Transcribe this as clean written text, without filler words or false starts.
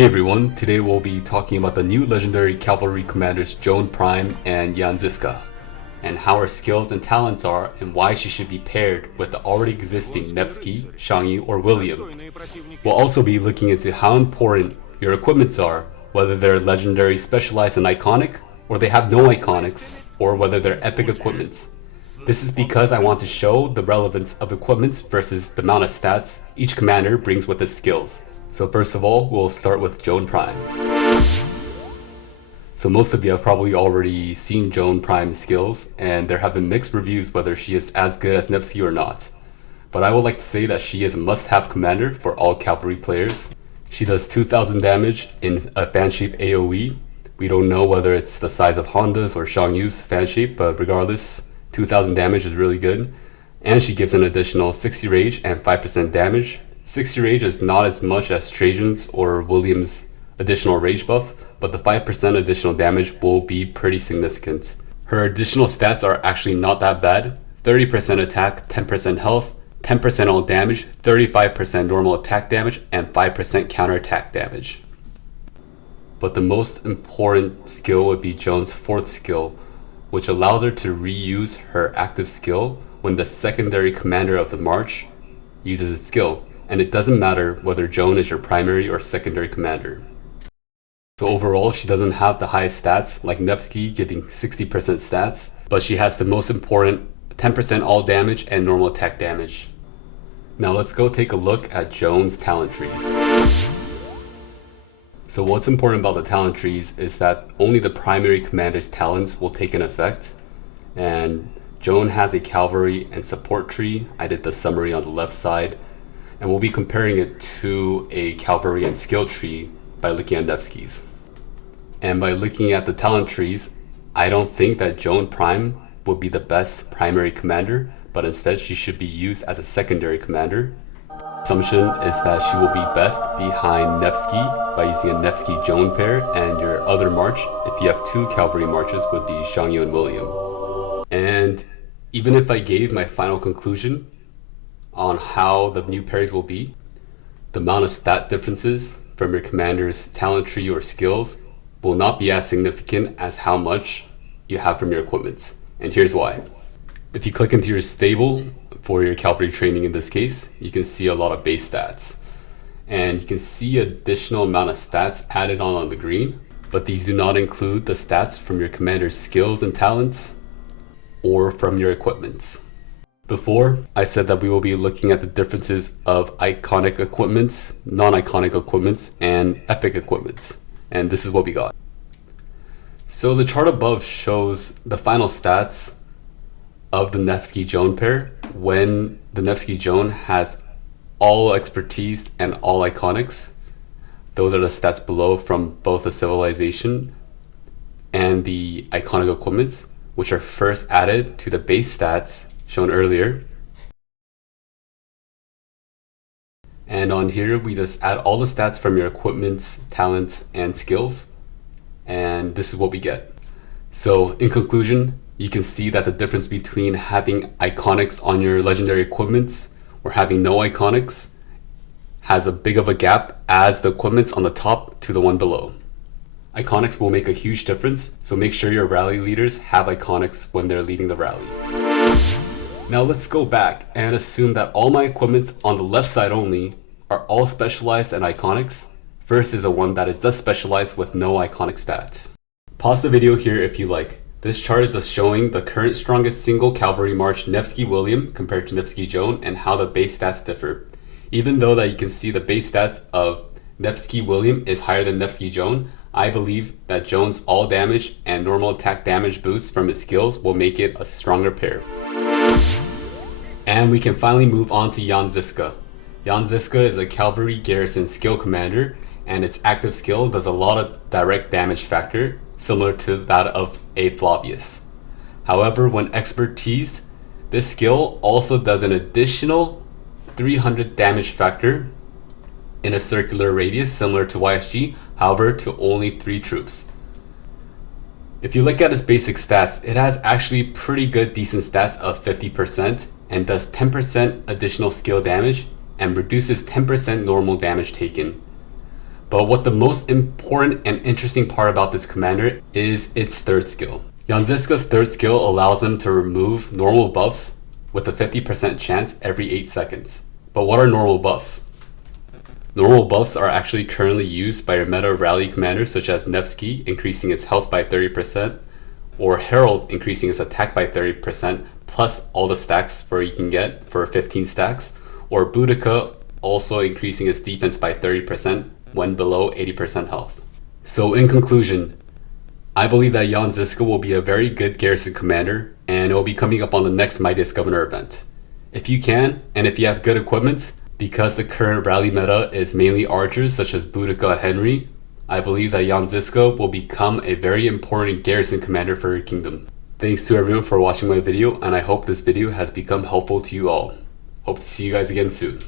Hey everyone, today we'll be talking about the new legendary cavalry commanders Joan Prime and Yonziska, and how her skills and talents are and why she should be paired with the already existing Nevsky, Shangyu, or William. We'll also be looking into how important your equipments are, whether they're legendary, specialized, and iconic, or they have no iconics, or whether they're epic equipments. This is because I want to show the relevance of equipments versus the amount of stats each commander brings with his skills. So first of all, we'll start with Joan Prime. So most of you have probably already seen Joan Prime's skills, and there have been mixed reviews whether she is as good as Nevsky or not. But I would like to say that she is a must-have commander for all cavalry players. She does 2000 damage in a fan shape AoE. We don't know whether it's the size of Honda's or Shangyu's fan shape, but regardless, 2000 damage is really good. And she gives an additional 60 rage and 5% damage. 60 rage is not as much as Trajan's or William's additional rage buff, but the 5% additional damage will be pretty significant. Her additional stats are actually not that bad. 30% attack, 10% health, 10% all damage, 35% normal attack damage, and 5% counterattack damage. But the most important skill would be Joan's fourth skill, which allows her to reuse her active skill when the secondary commander of the march uses its skill. And it doesn't matter whether Joan is your primary or secondary commander. So overall, she doesn't have the highest stats like Nevsky giving 60% stats, but she has the most important 10% all damage and normal attack damage. Now let's go take a look at Joan's talent trees. So what's important about the talent trees is that only the primary commander's talents will take an effect, and Joan has a cavalry and support tree. I did the summary on the left side, and we'll be comparing it to a cavalry and skill tree by looking at Nevsky's. And by looking at the talent trees, I don't think that Joan Prime would be the best primary commander, but instead she should be used as a secondary commander. Assumption is that she will be best behind Nevsky by using a Nevsky-Joan pair, and your other march, if you have two cavalry marches, would be Shangyu and William. And even if I gave my final conclusion on how the new pairings will be, the amount of stat differences from your commander's talent tree or skills will not be as significant as how much you have from your equipments. And here's why. If you click into your stable for your cavalry training in this case, you can see a lot of base stats. And you can see additional amount of stats added on the green, but these do not include the stats from your commander's skills and talents or from your equipments. Before, I said that we will be looking at the differences of iconic equipments, non-iconic equipments, and epic equipments. And this is what we got. So the chart above shows the final stats of the Nevsky-Joan pair when the Nevsky-Joan has all expertise and all iconics. Those are the stats below from both the civilization and the iconic equipments, which are first added to the base stats shown earlier. And on here, we just add all the stats from your equipments, talents, and skills. And this is what we get. So in conclusion, you can see that the difference between having iconics on your legendary equipments or having no iconics has a big of a gap as the equipments on the top to the one below. Iconics will make a huge difference, so make sure your rally leaders have iconics when they're leading the rally. Now let's go back and assume that all my equipments on the left side only are all specialized and iconics versus a one that is just specialized with no iconic stat. Pause the video here if you like. This chart is just showing the current strongest single cavalry march Nevsky William compared to Nevsky Joan and how the base stats differ. Even though that you can see the base stats of Nevsky William is higher than Nevsky Joan, I believe that Joan's all damage and normal attack damage boosts from his skills will make it a stronger pair. And we can finally move on to Yonziska. Yonziska is a cavalry garrison skill commander, and its active skill does a lot of direct damage factor, similar to that of a Flavius. However, when expertised, this skill also does an additional 300 damage factor in a circular radius similar to YSG, however to only 3 troops. If you look at its basic stats, it has actually pretty good decent stats of 50% and does 10% additional skill damage and reduces 10% normal damage taken. But what the most important and interesting part about this commander is its third skill. Yonziska's third skill allows him to remove normal buffs with a 50% chance every 8 seconds. But what are normal buffs? Normal buffs are actually currently used by your meta rally commanders such as Nevsky, increasing its health by 30%, or Herald, increasing its attack by 30%, plus all the stacks for you can get for 15 stacks, or Boudica, also increasing its defense by 30% when below 80% health. So in conclusion, I believe that Yonziska will be a very good garrison commander, and it will be coming up on the next Midas Governor event. If you can, and if you have good equipment, because the current rally meta is mainly archers such as Boudica and Henry, I believe that Yonziska will become a very important garrison commander for your kingdom. Thanks to everyone for watching my video, and I hope this video has become helpful to you all. Hope to see you guys again soon.